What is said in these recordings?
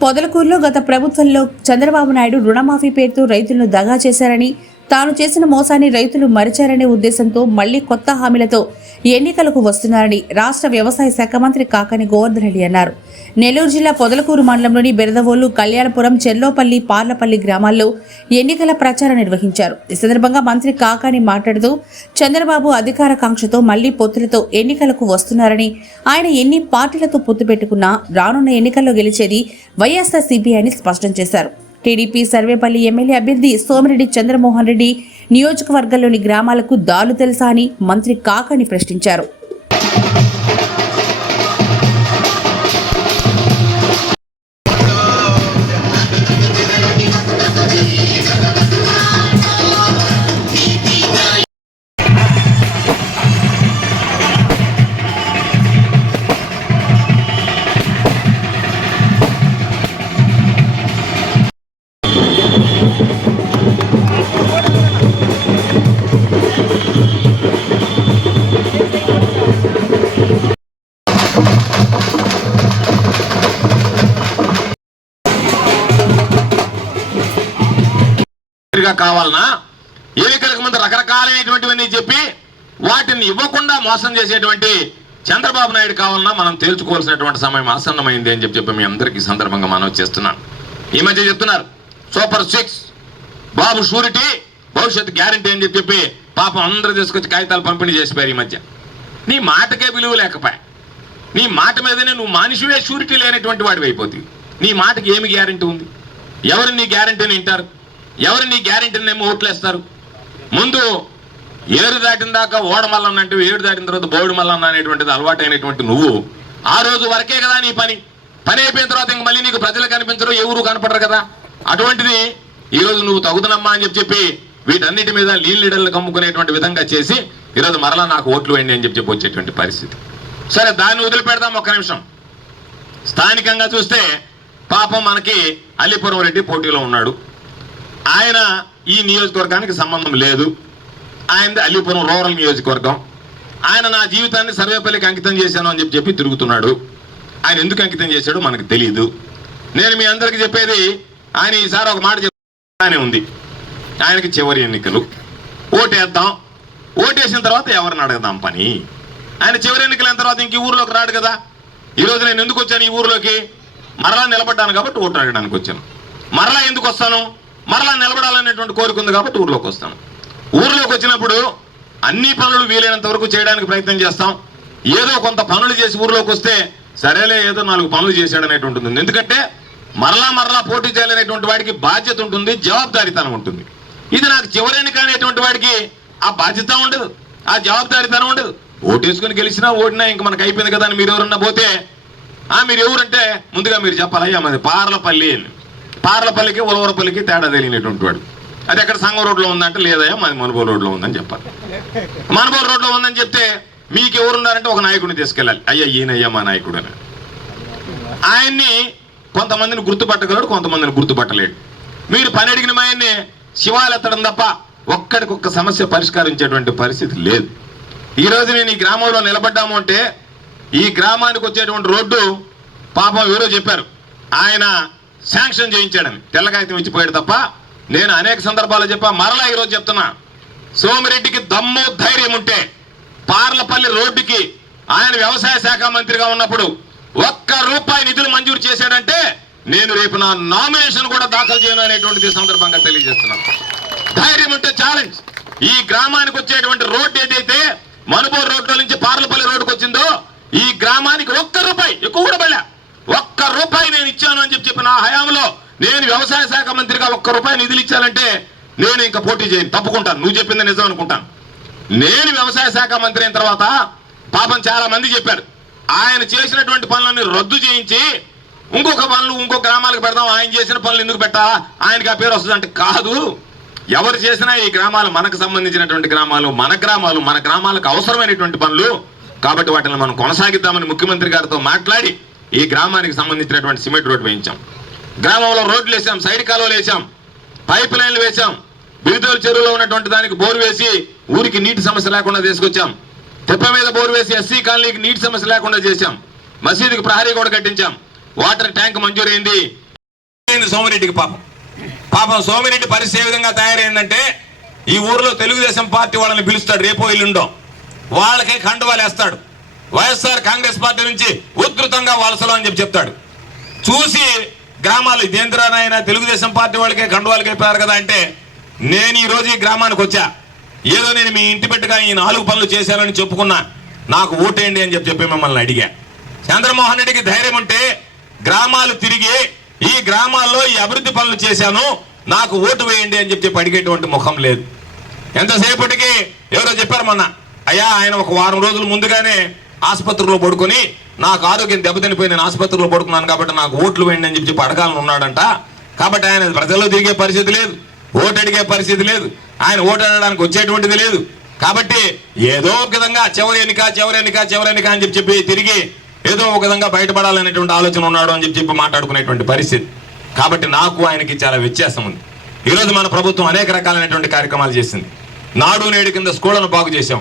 పొదలకూరులో గత ప్రభుత్వంలో చంద్రబాబు నాయుడు రుణమాఫీ పేరుతో రైతులను దగా చేశారని తాను చేసిన మోసాన్ని రైతులు మరిచారనే ఉద్దేశంతో మళ్ళీ కొత్త హామీలతో ఎన్నికలకు వస్తున్నారని రాష్ట్ర వ్యవసాయ శాఖ మంత్రి కాకాని గోవర్ధన్ రెడ్డి అన్నారు. నెల్లూరు జిల్లా పొదలకూరు మండలంలోని బెరదవోలు కళ్యాణపురం చెల్లోపల్లి పార్లపల్లి గ్రామాల్లో ఎన్నికల ప్రచారం నిర్వహించారు. ఈ సందర్భంగా మంత్రి కాకాని మాట్లాడుతూ చంద్రబాబు అధికార కాంక్షతో మళ్ళీ పొత్తులతో ఎన్నికలకు వస్తున్నారని ఆయన ఎన్ని పార్టీలతో పొత్తు పెట్టుకున్నా రానున్న ఎన్నికల్లో గెలిచేది వైఎస్ఆర్ అని స్పష్టం చేశారు. టీడీపీ సర్వేపల్లి ఎమ్మెల్యే అభ్యర్థి సోమిరెడ్డి చంద్రమోహన్ రెడ్డి నియోజకవర్గంలోని గ్రామాలకు దాలు తెలుసా అని మంత్రి కాకని ప్రశ్నించారు. కావాలన్నా కావాలనా? ఎన్నికలకు ముందు రకరకాలైనటువంటివన్నీ చెప్పి వాటిని ఇవ్వకుండా మోసం చేసేటువంటి చంద్రబాబు నాయుడు కావాలన్నా మనం తేల్చుకోవాల్సినటువంటి సమయం ఆసన్నమైంది అని చెప్పి చెప్పి మీ అందరికీ సందర్భంగా మనం చేస్తున్నాను ఈ మధ్య చెప్తున్నారు సూపర్ సిక్స్ బాబు షూరిటీ భవిష్యత్ గ్యారంటీ అని చెప్పి చెప్పి పాపం అందరూ తీసుకొచ్చి కాగితాలు పంపిణీ చేసిపోయారు ఈ మధ్య. నీ మాటకే విలువ లేకపోయా? నీ మాట మీదనే నువ్వు మనిషివే షూరిటీ లేనటువంటి వాడివి అయిపోతుంది నీ మాటకి ఏమి గ్యారంటీ ఉంది? ఎవరు నీ గ్యారంటీని వింటారు? ఎవరు నీ గ్యారంటీని ఏమో ఓట్లేస్తారు? ముందు ఏరు దాటిన దాకా ఓడమల్లన్న అంటే ఏడు దాటిన తర్వాత బోడు మల్లన్న అనేటువంటిది అలవాటైనటువంటి నువ్వు. ఆ రోజు వరకే కదా నీ పని. పని అయిపోయిన తర్వాత ఇంక మళ్ళీ నీకు ప్రజలు కనిపించరు ఎవరు కనపడరు కదా. అటువంటిది ఈ రోజు నువ్వు తగుదనమ్మా అని చెప్పి చెప్పి వీటన్నిటి మీద లీన్ లీడర్లు కమ్ముకునేటువంటి విధంగా చేసి ఈరోజు మరలా నాకు ఓట్లు వేయండి అని చెప్పి చెప్పి వచ్చేటువంటి పరిస్థితి. సరే దాన్ని వదిలిపెడదాం ఒక్క నిమిషం. స్థానికంగా చూస్తే పాపం మనకి అల్లిపురం రెడ్డి పోటీలో ఉన్నాడు. ఆయన ఈ నియోజకవర్గానికి సంబంధం లేదు. ఆయనది అల్లిపురం రూరల్ నియోజకవర్గం. ఆయన నా జీవితాన్ని సర్వేపల్లికి అంకితం చేశాను అని చెప్పి చెప్పి తిరుగుతున్నాడు. ఆయన ఎందుకు అంకితం చేశాడో మనకు తెలియదు నేను మీ అందరికీ చెప్పేది ఆయన ఈసారి ఒక మాట చెప్తానే ఉంది. ఆయనకి చివరి ఎన్నికలు. ఓటేద్దాం. ఓటేసిన తర్వాత ఎవరిని అడగదాం పని? ఆయన చివరి ఎన్నికలైన తర్వాత ఇంక ఈ ఊర్లోకి రాడు కదా. ఈరోజు నేను ఎందుకు వచ్చాను ఈ ఊర్లోకి? మరలా నిలబడ్డాను కాబట్టి ఓటు అడగడానికి వచ్చాను. మరలా ఎందుకు వస్తాను? మరలా నిలబడాలనేటువంటి కోరిక ఉంది కాబట్టి ఊర్లోకి వస్తాం ఊర్లోకి వచ్చినప్పుడు అన్ని పనులు వీలైనంత వరకు చేయడానికి ప్రయత్నం చేస్తాం. ఏదో కొంత పనులు చేసి ఊర్లోకి వస్తే సరేలే ఏదో నాలుగు పనులు చేశాడనేటువంటి ఉంటుంది. ఎందుకంటే మరలా మరలా పోటీ చేయాలనేటువంటి వాడికి బాధ్యత ఉంటుంది జవాబుదారీతనం ఉంటుంది. ఇది నాకు చివరి కానిటువంటి వాడికి ఆ బాధ్యత ఉండదు ఆ జవాబుదారీతనం ఉండదు. ఓటేసుకుని గెలిచినా ఓడినా ఇంక మనకు అయిపోయింది కదా అని మీరు ఎవరన్నా పోతే ఆ మీరు ఎవరంటే ముందుగా మీరు చెప్పాలయ్యా మాది పార్లపల్లి అని. పార్లపల్లికి ఉలవరపల్లికి తేడా తెలియనటువంటి వాడు. అది ఎక్కడ సంగం రోడ్లో ఉందంటే లేదయ్యా మాది మనుబోలు రోడ్లో ఉందని చెప్పాలి. మనుబోలు రోడ్లో ఉందని చెప్తే మీకు ఎవరున్నారంటే ఒక నాయకుడిని తీసుకెళ్ళాలి. అయ్యా ఈయనయ్యా మా నాయకుడు అని ఆయన్ని కొంతమందిని గుర్తుపట్టగలడు కొంతమందిని గుర్తుపట్టలేడు. మీరు పని అడిగిన మా ఆయన్ని శివాలు ఎత్తడం తప్ప ఒక్కడికొక్క సమస్య పరిష్కరించేటువంటి పరిస్థితి లేదు. ఈ రోజు నేను ఈ గ్రామంలో నిలబడ్డాము అంటే ఈ గ్రామానికి వచ్చేటువంటి రోడ్డు పాపం ఎవరో చెప్పారు. ఆయన శాంక్షన్ చేయించాడని. తెల్లకాగితం ఇచ్చిపోయాడు తప్ప నేను అనేక సందర్భాలు చెప్పా మరలా ఈరోజు చెప్తున్నా. సోమిరెడ్డికి దమ్ము ధైర్యం ఉంటే పార్లపల్లి రోడ్డుకి ఆయన వ్యవసాయ శాఖ మంత్రిగా ఉన్నప్పుడు ఒక్క రూపాయి నిధులు మంజూరు చేశాడంటే నేను రేపు నా నామినేషన్ కూడా దాఖలు చేయను అనేటువంటిది సందర్భంగా తెలియజేస్తున్నాను. ధైర్యం ఉంటే ఛాలెంజ్ ఈ గ్రామానికి వచ్చేటువంటి రోడ్డు ఏదైతే మనుపూర్ రోడ్లో నుంచి పార్లపల్లి రోడ్డుకు వచ్చిందో ఈ గ్రామానికి ఒక్క రూపాయి ఎక్కువ కూడా పడలే. ఒక్క రూపాయి నేను ఇచ్చాను అని చెప్పి చెప్పి నా హయాంలో నేను వ్యవసాయ శాఖ మంత్రిగా ఒక్క రూపాయి నిధులు ఇచ్చానంటే నేను ఇంకా పోటీ చేయను తప్పుకుంటాను. నువ్వు చెప్పింది నిజం అనుకుంటాను. నేను వ్యవసాయ శాఖ మంత్రి అయిన తర్వాత పాపం చాలా మంది చెప్పారు. ఆయన చేసినటువంటి పనులను రద్దు చేయించి ఇంకొక పనులు ఇంకో గ్రామాలకు పెడదాం ఆయన చేసిన పనులు ఎందుకు పెట్టా ఆయనకి ఆ పేరు వస్తుందంటే కాదు. ఎవరు చేసినా ఈ గ్రామాలు మనకు సంబంధించినటువంటి గ్రామాలు మన గ్రామాలు మన గ్రామాలకు అవసరమైనటువంటి పనులు. కాబట్టి వాటిని మనం కొనసాగిద్దామని ముఖ్యమంత్రి గారితో మాట్లాడి ఈ గ్రామానికి సంబంధించినటువంటి సిమెంట్ రోడ్డు వేయించాం. గ్రామంలో రోడ్లు వేసాం సైడ్ కాలువలు వేసాం పైప్ లైన్లు వేసాం బిరుదోలు చెరువులో ఉన్నటువంటి దానికి బోరు వేసి ఊరికి నీటి సమస్య లేకుండా తీసుకొచ్చాం. తెప్ప మీద బోరు వేసి ఎస్సీ కాలనీకి నీటి సమస్య లేకుండా చేశాం. మసీదుకి ప్రహరీ కూడా కట్టించాం. Water tank మంజూరైంది. అయింది సోమిరెడ్డికి పాపం? పాపం సోమిరెడ్డి పరిస్థితి ఏ విధంగా తయారైందంటే ఈ ఊరిలో తెలుగుదేశం పార్టీ వాళ్ళని పిలుస్తాడు రేపో ఎల్లుండో. వాళ్ళకే కండువాలు వేస్తాడు వైఎస్ఆర్ కాంగ్రెస్ పార్టీ నుంచి ఉధృతంగా వలసలు అని చెప్పి చెప్తాడు. చూసి గ్రామాలు ఇదేంద్రా నాయన తెలుగుదేశం పార్టీ వాళ్ళకే కండువాలకి అయిపోయారు కదా అంటే నేను ఈరోజు ఈ గ్రామానికి వచ్చా. ఏదో నేను మీ ఇంటి పెట్టుగా ఈ నాలుగు పనులు చేశానని చెప్పుకున్నా. నాకు ఓటేయండి అని చెప్పి చెప్పి మిమ్మల్ని అడిగా. చంద్రమోహన్ రెడ్డికి ధైర్యం ఉంటే గ్రామాలు తిరిగి ఈ గ్రామాల్లో ఈ అభివృద్ధి పనులు చేశాను. నాకు ఓటు వేయండి అని చెప్పి చెప్పి అడిగేటువంటి ముఖం లేదు. ఎంతసేపటికి ఎవరో చెప్పారు మొన్న అయ్యా ఆయన ఒక వారం రోజుల ముందుగానే ఆసుపత్రిలో పడుకొని నాకు ఆరోగ్యం దెబ్బతినిపోయి నేను ఆసుపత్రిలో పడుకున్నాను కాబట్టి నాకు ఓట్లు వేయండి అని చెప్పి పడకాలను ఉన్నాడంట. కాబట్టి ఆయన ప్రజల్లో తిరిగే పరిస్థితి లేదు ఓటు అడిగే పరిస్థితి లేదు ఆయన ఓటు అడగడానికి వచ్చేటువంటిది లేదు. కాబట్టి ఏదో ఒక విధంగా చివరి ఎన్నిక చివరి ఎన్నిక చివరి ఎన్నిక అని చెప్పి చెప్పి తిరిగి ఏదో ఒక విధంగా బయటపడాలనేటువంటి ఆలోచన ఉన్నాడు అని చెప్పి చెప్పి మాట్లాడుకునేటువంటి పరిస్థితి. కాబట్టి నాకు ఆయనకి చాలా వ్యత్యాసం ఉంది. ఈరోజు మన ప్రభుత్వం అనేక రకాలైనటువంటి కార్యక్రమాలు చేసింది. నాడు నేడు కింద స్కూళ్ళను బాగు చేశాం.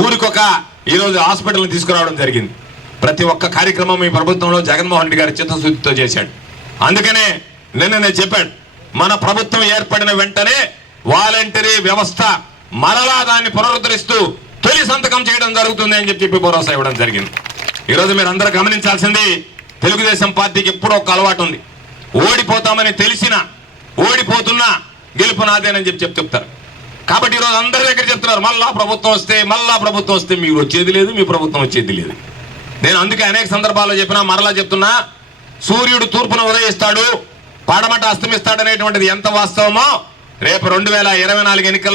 ఊరికొక ఈరోజు హాస్పిటల్ని తీసుకురావడం జరిగింది. ప్రతి ఒక్క కార్యక్రమం ఈ ప్రభుత్వంలో జగన్మోహన్ రెడ్డి గారి చిత్తశుద్ధితో చేశాడు. అందుకనే నిన్న నేను చెప్పాడు మన ప్రభుత్వం ఏర్పడిన వెంటనే వాలంటరీ వ్యవస్థ మరలా దాన్ని పునరుద్ధరిస్తూ తొలి సంతకం చేయడం జరుగుతుంది అని చెప్పి చెప్పి భరోసా ఇవ్వడం జరిగింది. ఈరోజు మీరు అందరూ గమనించాల్సింది తెలుగుదేశం పార్టీకి ఎప్పుడో ఒక అలవాటు ఉంది. ఓడిపోతామని తెలిసిన ఓడిపోతున్నా గెలుపు నాదేనని చెప్పి చెప్పి చెప్తారు. కాబట్టి ఈరోజు అందరి దగ్గర చెప్తున్నారు మళ్ళా ప్రభుత్వం వస్తే మళ్ళా ప్రభుత్వం వస్తే మీరు వచ్చేది లేదు మీ ప్రభుత్వం వచ్చేది లేదు. నేను అందుకే అనేక సందర్భాల్లో చెప్పినా మరలా చెప్తున్నా సూర్యుడు తూర్పున ఉదయిస్తాడు పడమట అస్తమిస్తాడనేటువంటిది ఎంత వాస్తవమో రేపు రెండు వేల ఇరవై నాలుగు ఎన్నికల్లో